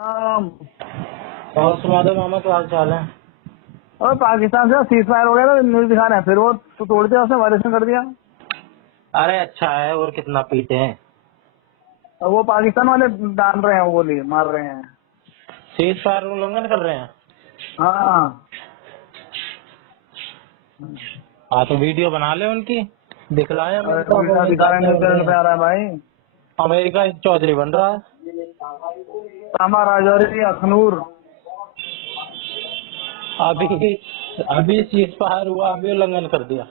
और सुना दो मामा, क्या हाल चाल है? और पाकिस्तान से सीज फायर हो गया था, न्यूज दिखा रहे हैं, फिर वो तो तोड़ दिया, उसने वायलेशन कर दिया। अरे अच्छा है, और कितना पीते हैं। और वो पाकिस्तान वाले डाल रहे हैं, वो गोली मार रहे हैं। सीज फायर उल्लंघन कर रहे हैं। हाँ हाँ तो वीडियो बना ले उनकी, दिखलाए अमेरिका उल्टा को, दिखा रहे हैं, दंगे न्यूज बढ़ रहे चैनल पे हैं। आ रहा है भाई। अमेरिका चौधरी बन रहा है। तामा राजौरी अखनूर। अभी अभी सीज फायर हुआ, अभी उल्लंघन कर दिया।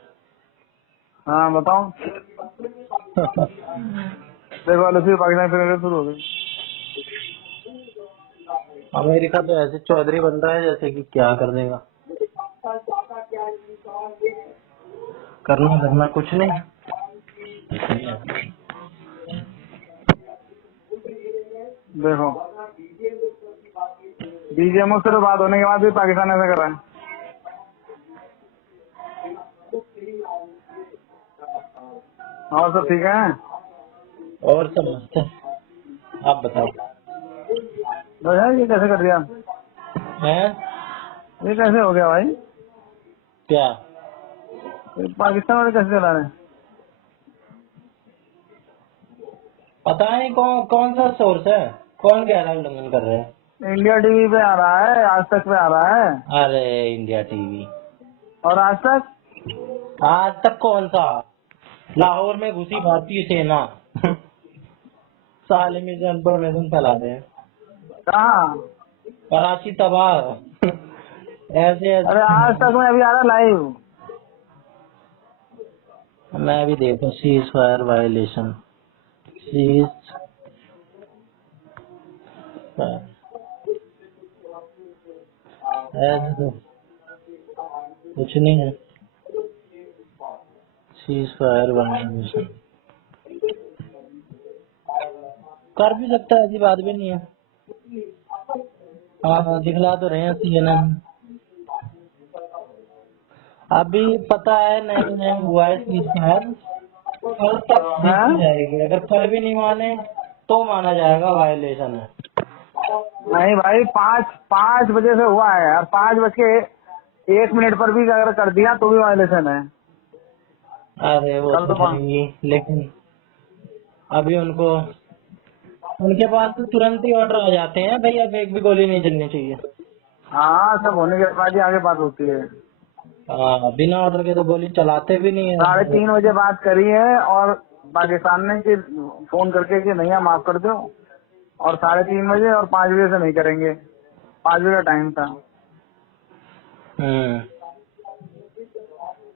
हाँ बताओ, देखो वाले फिर पाकिस्तान फिर शुरू हो गई। अमेरिका तो ऐसे चौधरी बन रहा है जैसे कि क्या कर देगा। करना धरना कुछ नहीं। देखो बीजेएमओ से तो बात होने के बाद भी पाकिस्तान ऐसा कर रहा है। और सब ठीक है? और सब मस्त है, आप बताओ। तो यार ये कैसे कर दिया, हैं? ये कैसे हो गया भाई? क्या ये पाकिस्तान वाले कैसे चला रहे हैं? पता नहीं कौन कौन सा सोर्स है, कौन कह रहा है उल्लंघन कर रहे हैं। इंडिया टीवी पे आ रहा है, आज तक पे आ रहा है। अरे इंडिया टीवी, और आज तक आज तक कौन सा? लाहौर में घुसी भारतीय सेना साले में इंफॉर्मेशन फैला रहे हैं। कहाँ? कराची तबाह ऐसे अरे आज ऐसे। तक में अभी आ रहा लाइव। मैं भी देखूं, cease fire violation, cease fire, ऐसे तो कुछ नहीं है। सीज फायर वायलेशन कर भी सकता है, ऐसी बात भी नहीं है। हाँ दिखला तो रहे हैं CNN। अभी पता है नहीं नहीं हुआ है सीज फायर, कल तक हैं? देखी जाएगी। अगर कल भी नहीं माने तो माना जाएगा वायलेशन है। नहीं भाई, 5 बजे से हुआ है, और 5 बज के 1 मिनट पर भी अगर कर दिया तो भी वायलेशन है। अरे वो कल तो तो करेंगी, लेकिन अभी उनको, उनके पास तो तुरंत ही ऑर्डर आ जाते हैं, भाई अब एक भी गोली नहीं चलनी चाहिए। हाँ, सब होने के बाद ही आगे बात होती है। बिना ऑर्डर के तो गोली चलाते भी नहीं है। 3:30 बजे बात करी है, और पाकिस्तान ने कि फोन करके कि नहीं माफ कर दो, और 3:30 बजे और 5 बजे से नहीं करेंगे। 5 बजे का टाइम था। हम्म,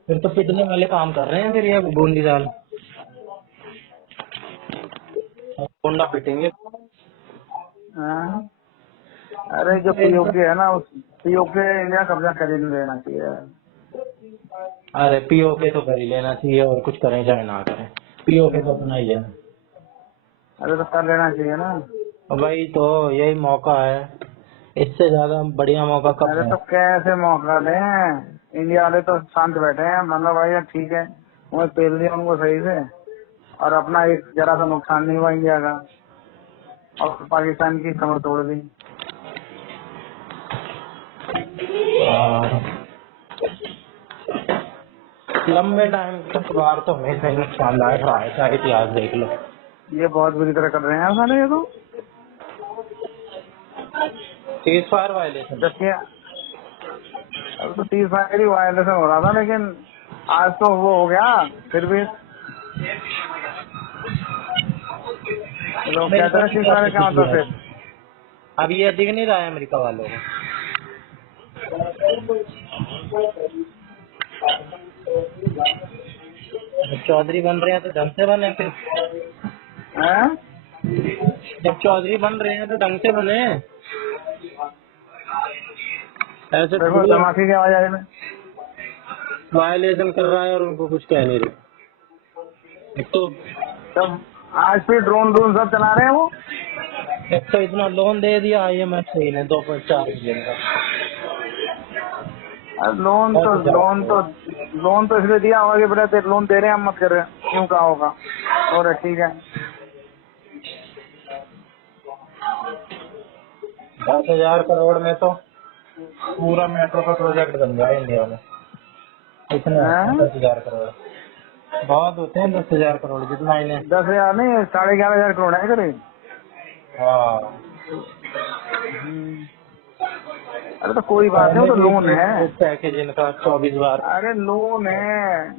फिर तो पिटने वाले काम कर रहे हैं फिर ये बूंदी दाल, गुंडा पिटेंगे। हाँ? अरे जो पीओके है ना, उस पीओके इंडिया कब्जा कर ही नहीं लेना चाहिए। अरे पीओके तो कर ही लेना चाहिए, और कुछ करें चाहे ना करें, पीओके तो अपना ही है। अरे तो कर लेना चाहिए ना। वही तो, यही मौका है, इससे ज्यादा बढ़िया मौका कब अरे है। तो कैसे मौका दें? इंडिया वाले तो शांत बैठे हैं, मतलब भाई यार ठीक है, उन्हें पेल दिया उनको सही से, और अपना एक जरा सा नुकसान नहीं हुआ इंडिया का, और पाकिस्तान की कमर तोड़ दी। और लंबे टाइम तक बार तो हमेशा ही नुकसानदायक रहा है, चाहे इतिहास देख लो। ये बहुत बुरी तरह कर रहे हैं यार साले ये तो। Cease fire violation. जबकि अब तो 30 ही वायलेशन हो रहा था, लेकिन आज तो वो हो गया। फिर भी लोग कहते अमेरिका हैं की 30 बात फायर तो क्या कुछ भी मतलब है, फिर? अब ये दिख नहीं रहा है अमेरिका वालों को। जब चौधरी बन रहे हैं तो ढंग से बने, फिर हैं? जब चौधरी बन रहे हैं तो ढंग से बने, ऐसे देखो थोड़ी। धमाके की आवाज आ रही है। वायलेशन कर रहा है और उनको कुछ कह नहीं रहे। तब आज फिर ड्रोन ड्रोन सब चला रहे हैं वो। एक तो इतना लोन दे दिया IMF से इन्हें 2.4 बिलियन का। अरे लोन तो ऐसे लोन जवाब तो लोन तो इसलिए दिया होगा कि बेटा लोन दे रहे हैं, हम मत कर रहे हैं, यूं कहा होगा। और ठीक है। 10,000 करोड़ में तो पूरा मेट्रो का प्रोजेक्ट बन जाए इंडिया में। इतने हैं? 10,000 करोड़ बहुत होते हैं। 10,000 करोड़ जितना इन्हें। 10,000 नहीं, 11,500 करोड़ है करीब। हाँ, हम्म। अरे तो कोई बात नहीं, पहले वो तो भी लोन है। एक पैकेज इनका 24 बार। अरे लोन है,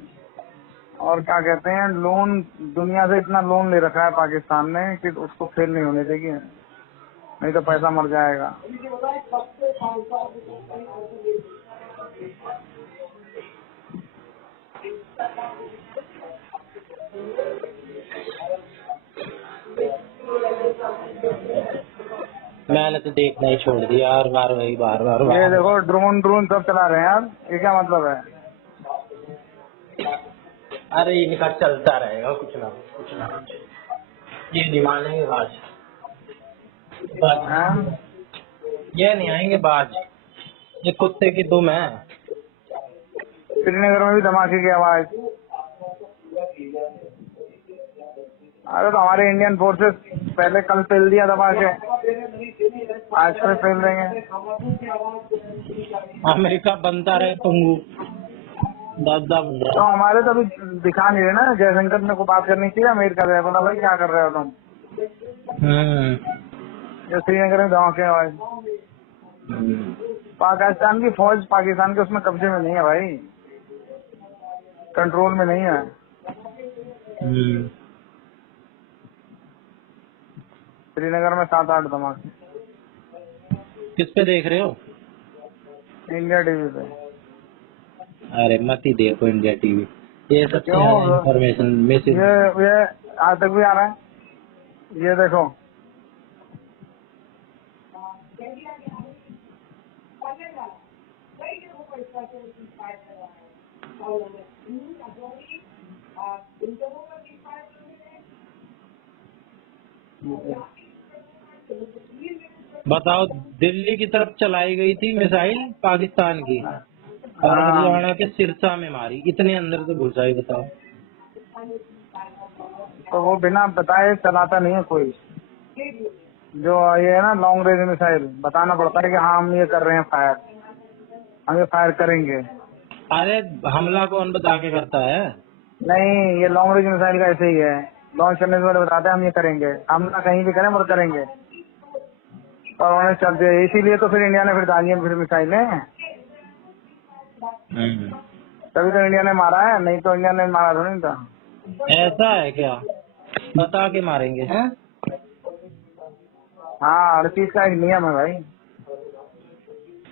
और क्या कहते हैं, लोन दुनिया से इतना लोन ले रखा है पाकिस्तान ने कि उसको फेल नहीं होने देगी, नहीं तो पैसा मर जाएगा। मैंने तो देखना ही छोड़ दिया यार, बार वही बार बार ये बार। देखो ड्रोन ड्रोन सब चला रहे हैं यार, ये क्या मतलब है? अरे इनका चलता रहेगा कुछ ना कुछ ना कुछ। ये नहीं मानेंगे बाज। हैं? ये नहीं आएंगे बाज। ये कुत्ते की दुम है। श्रीनगर में भी धमाके की आवाज। अरे तो हमारे इंडियन फोर्सेस पहले कल फेल दिया धमाके, आज फिर फेल देंगे। अमेरिका बनता रहे पंगू। दादा बन तो रहा। हमारे तो अभी दिखा नहीं रहे ना, जयशंकर ने को बात करनी चाहिए अमेरिका से, बोला भाई क्या कर रहे हो तुम, ये श्रीनगर में धमाके की आवाज। पाकिस्तान की फौज पाकिस्तान के उसमें कब्जे में नहीं है भाई, कंट्रोल में नहीं है। श्रीनगर में 7-8 धमाके। किस पे देख रहे हो? इंडिया टीवी पे। अरे मत ही देखो इंडिया टीवी। ये सबसे क्यों? ज्यादा इन्फॉर्मेशन मैसेज। ये आज तक भी आ रहा है, ये देखो। बताओ, दिल्ली की तरफ चलाई गई थी मिसाइल पाकिस्तान की, और हाँ, हरियाणा के सिरसा में मारी। इतने अंदर तो घुसा ही। बताओ। तो वो बिना बताए चलाता नहीं है कोई। जो ये है ना लॉन्ग रेंज मिसाइल, बताना पड़ता है कि हाँ हम ये कर रहे हैं फायर, हम ये फायर करेंगे। अरे हमला कौन बता के करता है? नहीं, ये लॉन्ग रेंज मिसाइल का ऐसे ही है, लॉन्च करने से पहले बताते हैं हम ये करेंगे, हमला कहीं भी करें और करेंगे, और उन्हें चलते हैं। इसीलिए तो फिर इंडिया ने फिर डाली है फिर मिसाइलें, तभी तो इंडिया ने मारा है, नहीं तो इंडिया ने मारा तो नहीं था। ऐसा है क्या? बता के मारेंगे हैं? हाँ, हर चीज का एक नियम है भाई।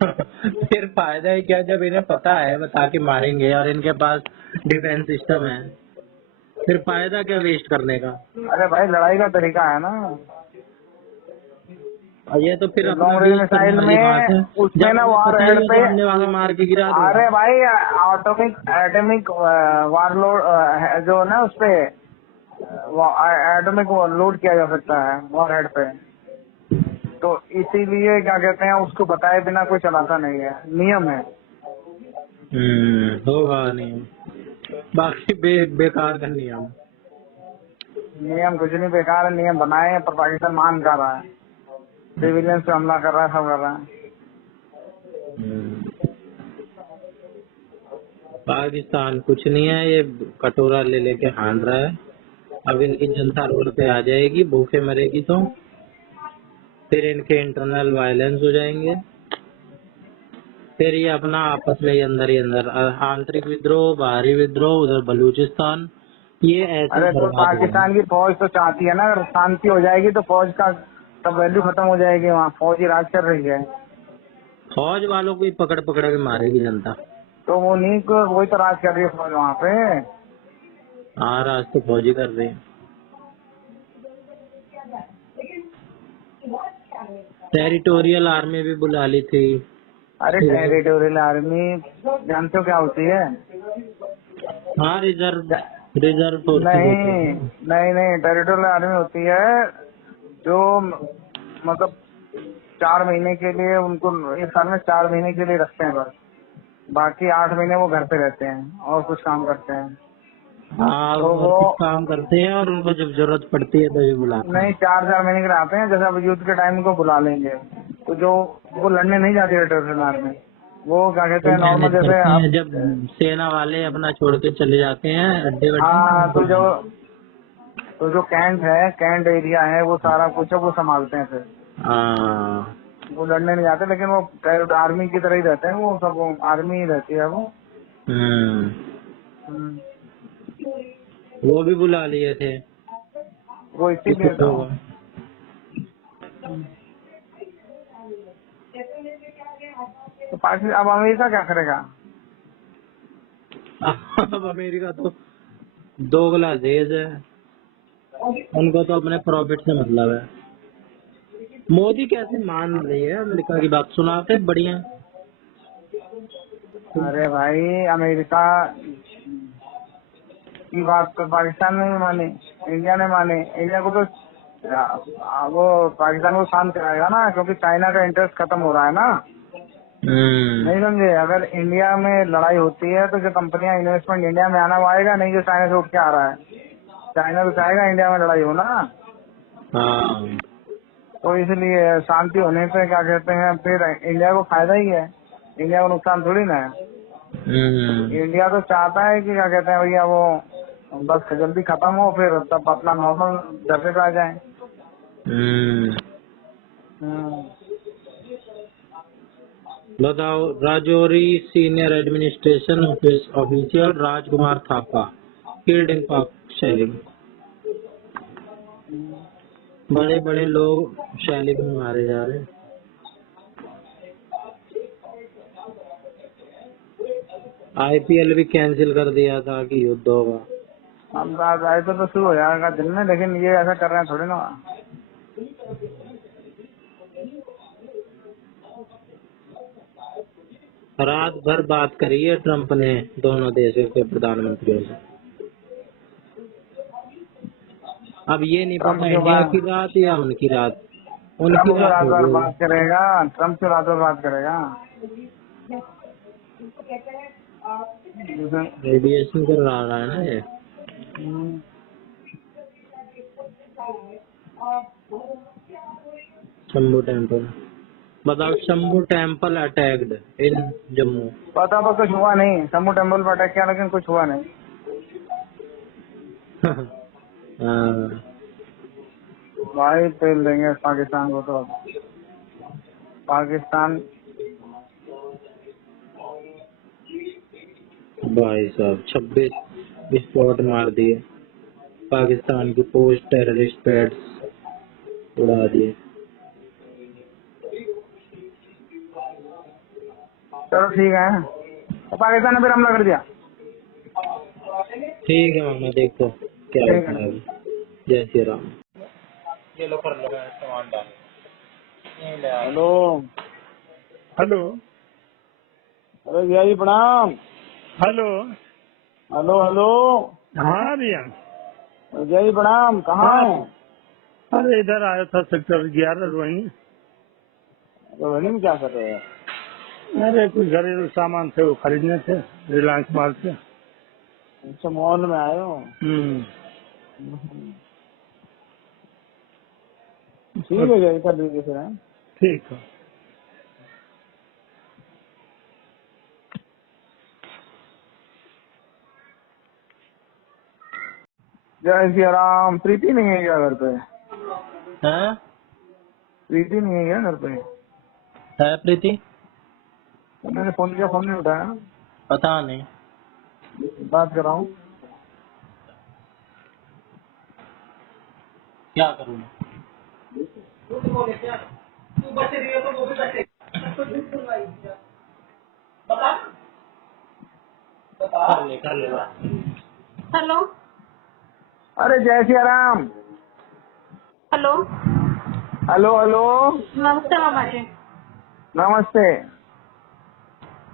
फिर फायदा ही क्या जब इन्हें पता है बता के मारेंगे और इनके पास डिफेंस सिस्टम है। फिर फायदा क्या वेस्ट करने का? अरे भाई लड़ाई का तरीका है ना। और ये तो फिर अपना लॉन्ग रेंज वेस्ट करने मिसाइल वाली बात है। में उसमें जब ना उन्हें वॉर पता ही हेड है पे, तो सामने वाले मार के गिरा देगा। अरे भाई एटॉमिक वारलोड जो है ना, उस पे एटॉमिक लोड किया जा सकता है वॉर हेड पे, तो इसीलिए क्या कहते हैं, उसको बताए बिना कोई चलाता नहीं है, नियम है। होगा नहीं। बाकी बेकार का नियम। नियम कुछ नहीं बेकार है, नियम बनाए हैं, पर पाकिस्तान मान कर रहा है, सिविलियंस पे हमला कर रहा है, सब कर रहा है। पाकिस्तान कुछ नहीं है, ये कटोरा ले लेके हान रहा है। अब इनकी जनता रोड पे आ जाएगी, भूखे मरेगी तो फिर इनके इंटरनल वायलेंस हो जाएंगे। फिर ये अपना आपस में ही अंदर आंतरिक विद्रोह, बाहरी विद्रोह, उधर बलूचिस्तान, ये ऐसे अरे तो बर्बाद होंगे। पाकिस्तान की फौज तो चाहती है ना, अगर शांति हो जाएगी तो फौज का सब वैल्यू खत्म हो जाएगी, वहाँ फौज ही राज कर रही है, फौज वालों को ही पकड़ पकड़ के मारेगी जनता। तो वो नहीं को वही तो राज कर रही है फौज वहाँ पे। हाँ, आज तो फौज ही कर रहे हैं। टेरिटोरियल आर्मी भी बुला ली थी। अरे टेरिटोरियल आर्मी जानते हो क्या होती है? हाँ, रिजर्व फोर्सेस नहीं होती है। नहीं नहीं, टेरिटोरियल आर्मी होती है जो मतलब 4 महीने के लिए उनको, एक साल में 4 महीने के लिए रखते हैं बस, बाकी 8 महीने वो घर पे रहते हैं और कुछ काम करते हैं। हाँ, तो और वो कुछ काम करते हैं और उनको जब जरूरत पड़ती है तभी बुलाते हैं। नहीं, 4-4 महीने के लिए आते हैं, जैसे अब युद्ध के टाइम को बुला लेंगे, तो जो वो लड़ने नहीं जाते है टेररिस्ट में, वो क्या कहते तो हैं नॉर्मल मैनेज जैसे करते आप। हैं जब सेना वाले अपना छोड़ के चले जाते हैं अड्डे वड्डे हाँ, उनको मैनेज। तो जो कैंट है, कैंट एरिया है, वो सारा कुछ वो संभालते हैं फिर। हाँ। वो लड़ने नहीं जाते, लेकिन वो आर्मी की तरह ही रहते हैं, वो सब आर्मी ही रहती है वो। हम्म। हम्म, वो भी बुला लिए थे वो कि इसीलिए कुछ तो। होगा। तो पाकिस्तान अब अमेरिका क्या करेगा? अब अमेरिका तो दोगला देश है, उनको तो अपने प्रॉफिट से मतलब है। मोदी कैसे मान रही है अमेरिका की बात, सुनाते बढ़िया। अरे भाई, अमेरिका की बात तो पाकिस्तान ने भी मानी, इंडिया ने मानी। इंडिया को तो वो पाकिस्तान को शांत कराएगा ना, क्योंकि चाइना का इंटरेस्ट खत्म हो रहा है ना। हम्म। नहीं समझे? अगर इंडिया में लड़ाई होती है तो जो कंपनियां इन्वेस्टमेंट इंडिया में आना वो आएगा नहीं, जो चाइना से उठ के आ रहा है। चाइना तो चाहेगा इंडिया में लड़ाई हो ना। हाँ। तो इसलिए शांति होने पे क्या कहते हैं, फिर इंडिया को फायदा ही है, इंडिया को नुकसान थोड़ी ना है। हम्म। इंडिया तो चाहता है कि क्या कहते हैं भैया, वो बस जल्दी खत्म हो, फिर तब अपना नॉर्मल जैसे पे आ जाए। हम्म। हम्म। बताओ, Rajouri senior administration office official Rajkumar Thapa killed in पाक शेलिंग। बड़े बड़े लोग शेलिंग में मारे जा रहे हैं। आईपीएल भी कैंसिल कर दिया था कि युद्ध होगा। अब रात तो शुरू हो जाएगा दिन में, लेकिन ये ऐसा कर रहे हैं थोड़ी ना। रात भर बात करी है ट्रंप ने दोनों देशों के प्रधानमंत्रियों से। अब ये नहीं ट्रम्प पता क्यों इंडिया बात की रात या उनकी रात। उनकी ट्रम्प क्यों रात रात भर होगी। बात करेगा? ट्रम्प क्यों रात भर बात करेगा? जैसे- रेडिएशन कर रहा है ना ये। हम्म, शंभू टेम्पल। बताओ, शंभू टेम्पल अटैक्ड इन जम्मू। पता तो कुछ हुआ नहीं, शंभू टेम्पल पर अटैक किया, लेकिन कुछ हुआ नहीं। हाँ, भाई तेल देंगे पाकिस्तान को तो अब। पाकिस्तान भाई साहब 26 विस्फोट मार दिए, पाकिस्तान की पोस्ट टेररिस्ट पैड्स उड़ा दिए। चलो ठीक है, तो पाकिस्तान ने फिर हमला कर दिया। ठीक है मामा, देखो क्या ठीक होता है। है अभी। जय श्री राम। ये लो कर लो, सामान डाल। हेलो। हेलो। अरे भैया जी प्रणाम। हेलो। Hello hello. हाँ भैया। भैया जी प्रणाम, कहाँ हाँ। है? अरे इधर आया था सेक्टर 11 रोहिणी। रोहिणी में क्या कर रहे हैं? अरे कुछ घरेलू सामान थे वो खरीदने थे, रिलायंस माल से। अच्छा, मॉल में आए हो? ठीक है भैया जी, कर दीजिए फिर। हैं? ठीक है। जय श्री राम। प्रीति नहीं है क्या घर पे? है प्रीति नहीं है क्या घर पे? प्रीति? मैंने फोन किया, फोन नहीं उठाया। पता नहीं। बात कर रहा हूँ। क्या करूँ मैं? कर ले बात। हेलो। अरे जय Shri Ram. Hello. Hello hello. नमस्ते मामा जी। नमस्ते।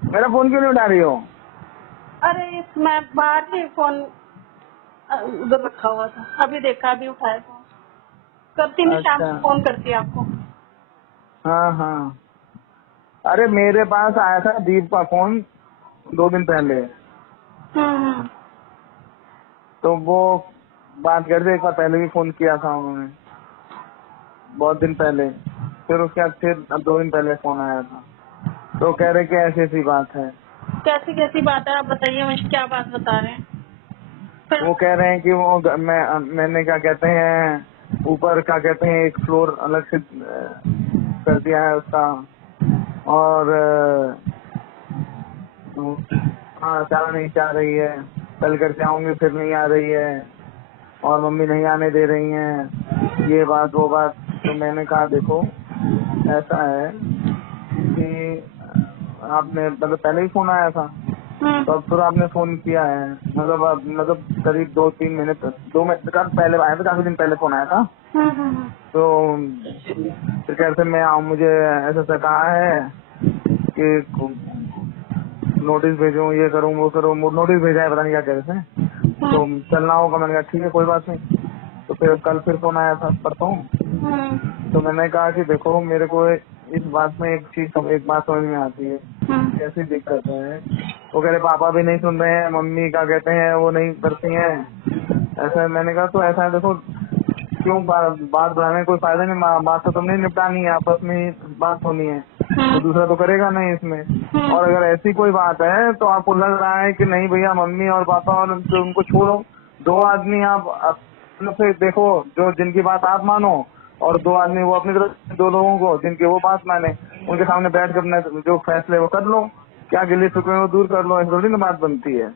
मेरा फोन क्यों नहीं उठा रही हो? अरे मैं बाहर थी, फोन उधर रखा हुआ था, अभी देखा, अभी उठाया फोन। करती नहीं, शाम अच्छा। को फोन करती है आपको। हाँ हाँ। अरे मेरे पास आया था दीप का फोन 2 दिन पहले, हम्म। तो वो बात करते, एक बार पहले भी फोन किया था उन्होंने, बहुत दिन पहले। फिर उसके बाद फिर 2 दिन पहले फोन आया था, तो कह रहे कि ऐसी ऐसी बात है। कैसी कैसी बात है, आप बताइए मुझे, क्या बात बता रहे हैं फिर? वो कह रहे हैं कि वो मैंने क्या कहते हैं ऊपर क्या कहते हैं एक फ्लोर अलग से कर दिया है उसका, और हाँ चाह नहीं चाह रही है, कल करके आऊंगी फिर नहीं आ रही है, और मम्मी नहीं आने दे रही हैं, ये बात वो बात। तो मैंने कहा देखो ऐसा है कि आपने मतलब पहले ही फोन आया था, तो अब फिर आपने फोन किया है, मतलब करीब 2-3 महीने 2 महीने का पहले आया था, काफी दिन पहले फोन आया था। तो फिर कहते मैं मुझे ऐसा ऐसा कहा है कि नोटिस भेजूं, ये करूं वो करूं, नोटिस भेजा है, पता नहीं क्या कह रहे थे, तो चलना होगा। मैंने कहा ठीक है कोई बात नहीं। तो फिर कल फिर फोन आया था परसों, तो मैंने कहा कि देखो मेरे को इस बात में एक बात समझ में आती है, कैसी दिक्कत है। वो कह रहे पापा भी नहीं सुन रहे हैं, मम्मी क्या कहते हैं वो नहीं करती हैं, ऐसा है। मैंने कहा तो ऐसा है देखो क्यों बात बढ़ाने में कोई फायदा नहीं, बात तो तुमने निपटानी है, आपस में ही बात होनी है, तो दूसरा तो करेगा नहीं इसमें। और अगर ऐसी कोई बात है तो आपको लग रहा है कि नहीं भैया मम्मी और पापा और उनको छोड़ो, 2 आदमी आप अपने से देखो जो जिनकी बात आप मानो, और 2 आदमी वो अपनी तरफ से 2 लोगों को जिनकी वो बात माने, उनके सामने बैठ कर अपने जो फैसले वो कर लो, क्या गिले शिकवे वो दूर कर लो, ऐसी थोड़ी ना बात बनती है।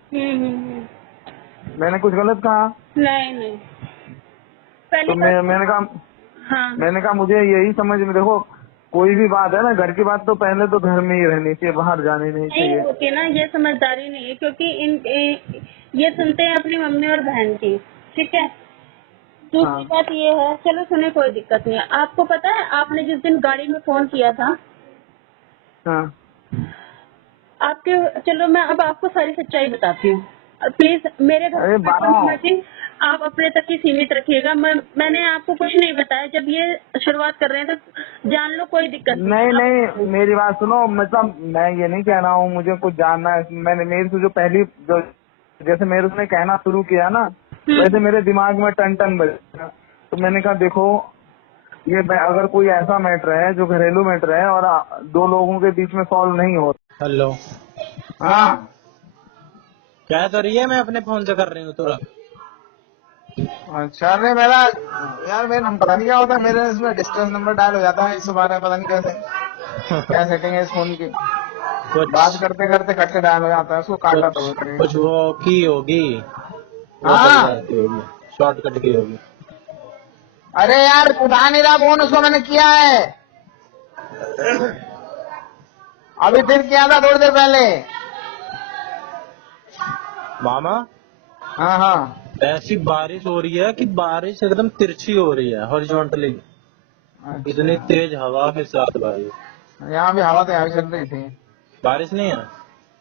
मैंने कुछ गलत कहा? नहीं पहली तो बात मैंने कहा मुझे यही समझ में, देखो कोई भी बात है ना, घर की बात तो पहले तो घर में ही रहनी चाहिए, बाहर जानी नहीं नहीं चाहिए। होती ना, ये समझदारी नहीं है, क्योंकि ये सुनते हैं अपनी मम्मी और बहन की, ठीक है। दूसरी हाँ बात ये है, चलो सुने कोई दिक्कत नहीं है। आपको पता है आपने जिस दिन गाड़ी में फोन किया था, हाँ आपके, चलो मैं अब आपको सारी सच्चाई बताती हूँ, और प्लीज मेरे घर अरे में इन्फॉर्मेशन आप अपने तक ही सीमित रखिएगा। मैंने आपको कुछ नहीं बताया, जब ये शुरुआत कर रहे हैं तो जान लो, कोई दिक्कत नहीं मेरी बात सुनो, मतलब मैं ये नहीं कह रहा हूँ मुझे कुछ जानना है। मैंने मेरे से जो जैसे मेरे उसने कहना शुरू किया ना, वैसे मेरे दिमाग में टन टन बजा। तो मैंने कहा देखो ये अगर कोई ऐसा मैटर है जो घरेलू मैटर है और 2 लोगों के बीच में सॉल्व नहीं हो। हेलो, हाँ क्या कर रही है? मैं अपने फोन से कर रही हूँ तुरंत। अच्छा, नहीं मेरा यार मेरा पता नहीं क्या होता है, मेरे इसमें डिस्टेंस नंबर डायल हो जाता है इस बार, पता नहीं कैसे क्या सेटिंग है इस फोन की। बात करते करते कट के डायल हो जाता है, उसको काटा तो कुछ वो की होगी, वो चल हाँ जाती होगी, शॉर्टकट की होगी। अरे यार उठा नहीं रहा फोन, उसको मैंने किया है अभी, फिर किया था थोड़ी देर पहले। मामा, हाँ हाँ ऐसी बारिश हो रही है कि बारिश एकदम तिरछी हो रही है, हॉरिजॉन्टली। इतनी अच्छा, तेज हवा के साथ बारिश। यहाँ भी हवा तो यहाँ भी चल रही थी। बारिश नहीं है?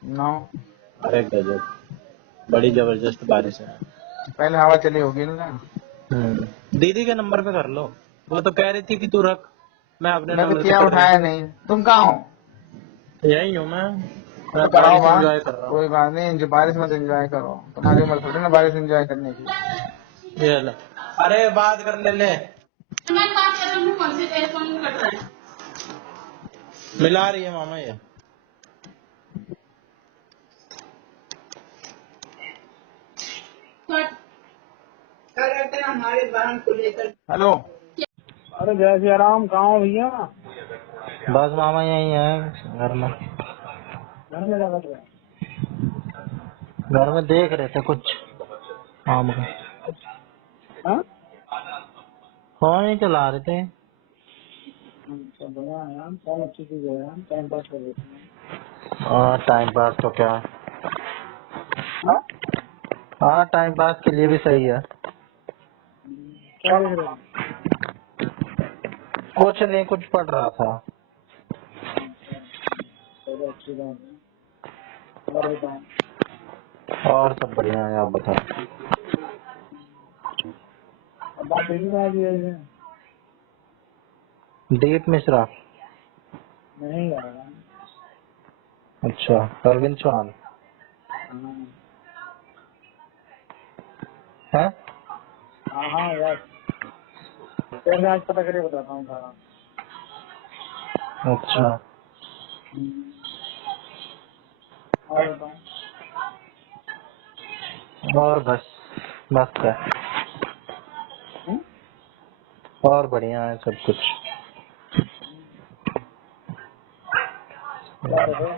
नो, अरे गजब, बड़ी जबरदस्त बारिश है। पहले हवा चली होगी ना। दीदी के नंबर पे कर लो, वो तो कह रही थी कि तू रख, मैं अपने मैं तो नंबर से किया कर रही उठाया नहीं, तुम कहाँ हो? हूँ। यही हूँ मैं तो कराओ बारिश बात, एंजॉय कर रहा कोई बात नहीं, जो बारिश मत एंजॉय करो, तुम्हारी उम्र थोड़ी ना बारिश एंजॉय करने की। हूँ। ये लो, अरे बात कर ले। मैं बात कर रही हूँ, कौन सी तेरे फोन में कट रहा है? मिला रही है मामा ये। हेलो, अरे जय श्री राम, कहाँ हो भैया? बस मामा यही है घर में। घर में क्या कर रहे हैं? घर में देख रहे थे कुछ काम का, हाँ? फोन ही चला रहे थे। अच्छा बढ़िया है यार, कौन अच्छी चीज है यार, टाइम पास कर देते हैं। टाइम पास तो क्या, हाँ? हाँ टाइम पास के लिए भी सही है। क्या देख रहे हैं? कुछ नहीं, कुछ पढ़ रहा था। चलो अच्छी बात है, और बताओ। और सब बढ़िया है, आप बताओ। अब बात तेरी बात है। दीप मिश्रा? नहीं यार। अच्छा, परवीन चौहान है? हाँ हाँ यार, पहले आज पता करके बताता हूँ सारा। अच्छा। और बताओ। और बस मस्त है। हम्म? और बढ़िया है सब कुछ। क्या कर रहे हो?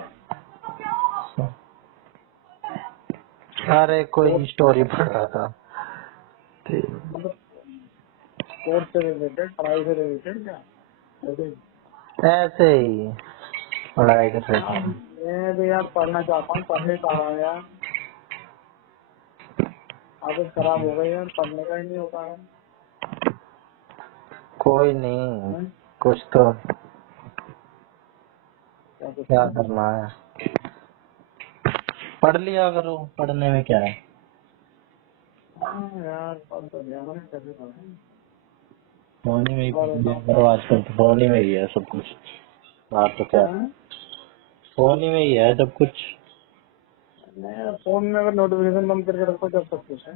अरे कोई स्टोरी पढ़ रहा था। मतलब कोर्स से रिलेटेड, पढ़ाई से रिलेटेड क्या? ऐसे ही? ऐसे ही पढ़ाई कर रहे हाँ, थे। मैं भी यार पढ़ना चाहता हूँ, पढ़ नहीं पा रहा हूँ यार। आदत खराब हो गई यार, पढ़ने का ही नहीं हो पा रहा। कोई नहीं, हैं? कुछ तो क्या कुछ क्या नहीं? करना है, पढ़ लिया करो, पढ़ने में क्या है। हाँ यार, पढ़ तो लिया मैंने, कैसे पढ़ूं? फोन ही में ही और पढ़ लिया बताओ। करो, आजकल तो फोन ही में ही है सब कुछ। बात तो क्या, हैं? फोन ही में ही है सब कुछ। नहीं, फोन में अगर नोटिफिकेशन बंद करके रखो जब सब कुछ है।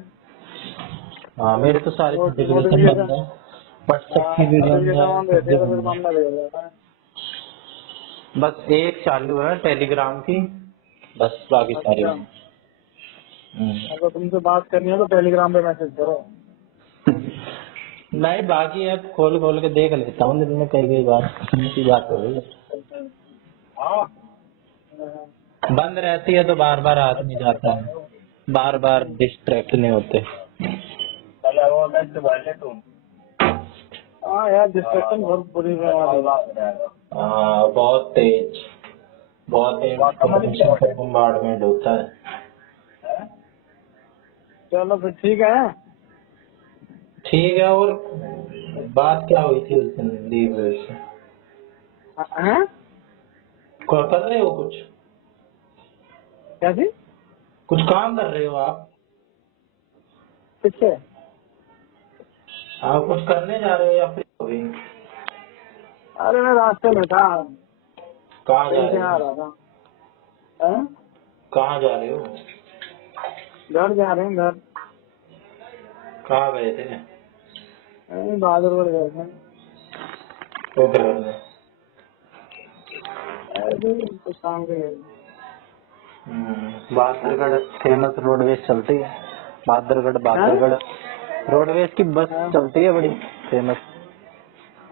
हाँ मेरे तो सारे नोटिफिकेशन बंद नोटिफिकेशन, है, व्हाट्सएप हाँ की भी बंद नोटिफिकेशन है, ऑन सब रहती भी है तो फिर बंद है। मामला बिगड़ जाता है। बस एक चालू है टेलीग्राम की, बस बाकी सारे अच्छा, बंद। अगर तुमसे बात करनी है तो टेलीग्राम पे मैसेज करो। नहीं बाकी ऐप खोल खोल के देख लेता हूँ दिन में कई कई बार, ऐसी बात हो गई। हाँ। बंद रहती है तो बार बार हाथ नहीं जाता है, बार बार डिस्ट्रैक्ट नहीं होते। हाँ यार, डिस्ट्रक्शन बहुत बुरी है। हाँ बहुत तेज इंफॉर्मेशन का बम्बार्डमेंट होता है। चलो फिर ठीक है। ठीक है, और बात क्या हुई थी उस दिन लीव से? हैं? कर रहे हो कुछ, क्या थी? कुछ काम कर रहे हो आप? किससे? आप कुछ करने जा रहे हो या फ्री हो गई? अरे मैं रास्ते में था, कहाँ जा कहीं से रहे आ हो? रहा था। हैं? कहाँ जा रहे हो? घर जा रहे हैं, घर। कहाँ गए थे? बहादुरगढ़ गए थे। तो क्या कर रहे? ऐसे ही कुछ काम के गए थे। बहादुरगढ़ फेमस रोडवेज चलती है, बहादुरगढ़ हैं? बहादुरगढ़ रोडवेज की बस हाँ। चलती है बड़ी फेमस।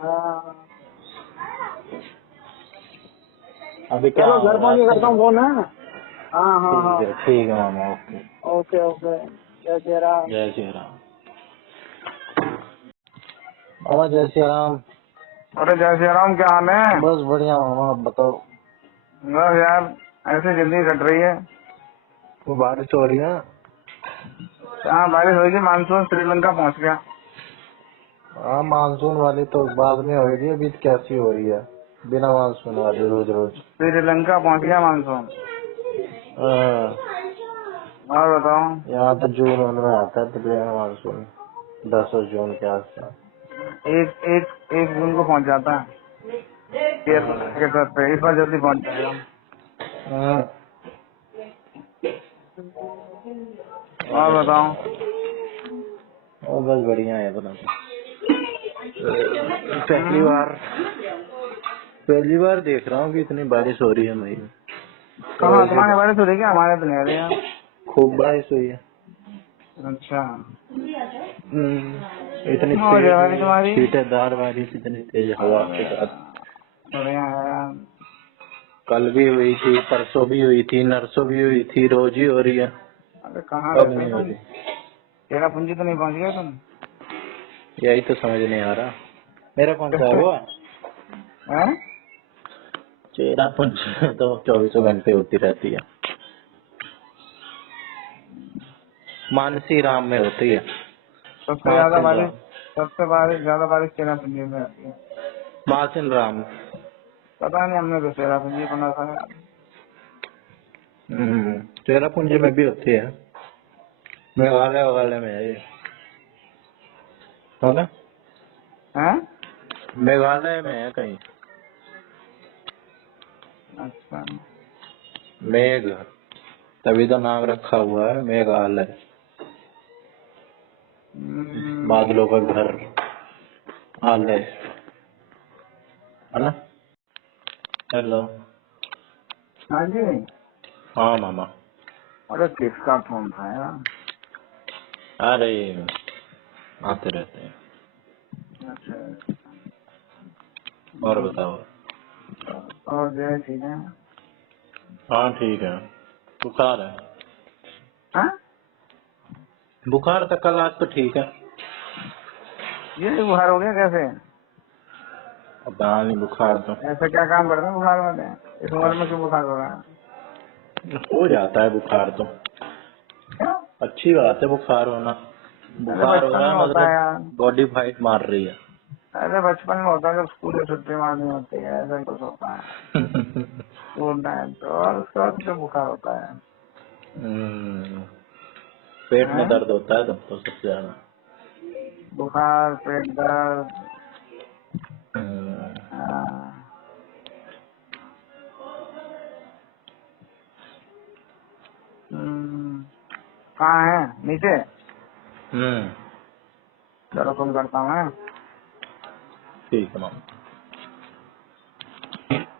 हाँ। अभी क्या चलो हो घर रहा पहुँच है के करता आजकल? हूँ फोन, है। हाँ हाँ हाँ। ठीक है मामा, ओके। ओके ओके, जय जय राम। जय श्री राम। मामा जय श्री राम। अरे जय श्री राम, क्या हाल है? बस बढ़िया मामा, आप बताओ। बस यार, ऐसे जिंदगी कट रही है। वो बारिश हो रही है? हाँ बारिश हुई थी, मानसून श्रीलंका पहुँच गया। हाँ मानसून वाली तो बाद में होगी, अभी तो कैसी हो रही है बिना मानसून वाली रोज रोज। श्रीलंका पहुँच गया मानसून। और बताओ। यहाँ तो जून में आता है तो बिना मानसून, 10 जून के आसपास। एक एक एक जून को पहुँच जाता है केरला के तट पे, इस बार जल्दी पहुँच जाएगा। हाँ। और बताओ। और बस बढ़िया है अपना। पहली हम्म? बार पहली बार देख रहा हूँ कि इतनी बारिश हो रही है मई में। तो कहाँ वैसे तुम्हारे बारिश हो रही क्या? हमारे तो नहीं हो रही यार। खूब बारिश हुई है। अच्छा, इतनी हो जाए वाली तेज तुम्हारी। छींटेदार बारिश, इतनी तेज हवा के साथ। बढ़िया है यार। कल भी हुई थी, परसों भी हुई थी, नरसों भी हुई थी, रोज ही हो रही है। अरे कहाँ अब रहते हो नहीं हो तुम? रही। तेरा पूंजी तो नहीं पहुँच गया तुम? यही तो समझ नहीं आ रहा, मेरा कौन सा है वो? हैं? चेरा पुंज तो 24 घंटे होती रहती है, मानसी राम में होती है। सबसे ज्यादा मासिन बारिश, राम, ज्यादा बारिश तेरा पूंजी में आती है। मासिन राम। पता नहीं, हमने तो तेरा पूंजी बना था यार। चेरा पुंज में भी होती है, मेघालय वगैरह में है ये, है ना? हैं? मेघालय में है कहीं। अच्छा। मेघ, तभी तो नाम रखा हुआ है मेघालय, बादलों का घर आलय, है ना? हेलो। हाँ जी। हाँ मामा। अरे किसका फोन था यार? अरे आते रहते हैं। अच्छा। और बताओ। और जो है ठीक है। हाँ ठीक है। बुखार है। हाँ? बुखार था कल, आज तो ठीक है। ये बुखार हो गया कैसे? पता नहीं बुखार तो ऐसा क्या काम करते हैं बुखार वाले? इस उम्र में क्यों बुखार हो रहा है? हो जाता है बुखार तो। क्या? अच्छी बात है बुखार होना। अरे बुखार हो बचपन रहा में है होता है मतलब यार। बॉडी फाइट मार रही है। अरे बचपन में होता है जब स्कूल से छुट्टी मारनी होती है, ऐसा कुछ होता है। स्कूल टाइम तो, और उसके बाद क्यों बुखार होता है? पेट में हैं? दर्द होता है तब तो सबसे ज्यादा। बुखार, पेट दर्द। हम्म। हाँ। कहाँ है? नीचे? हम्म। चलो तुम करता हूँ। ठीक है मामा।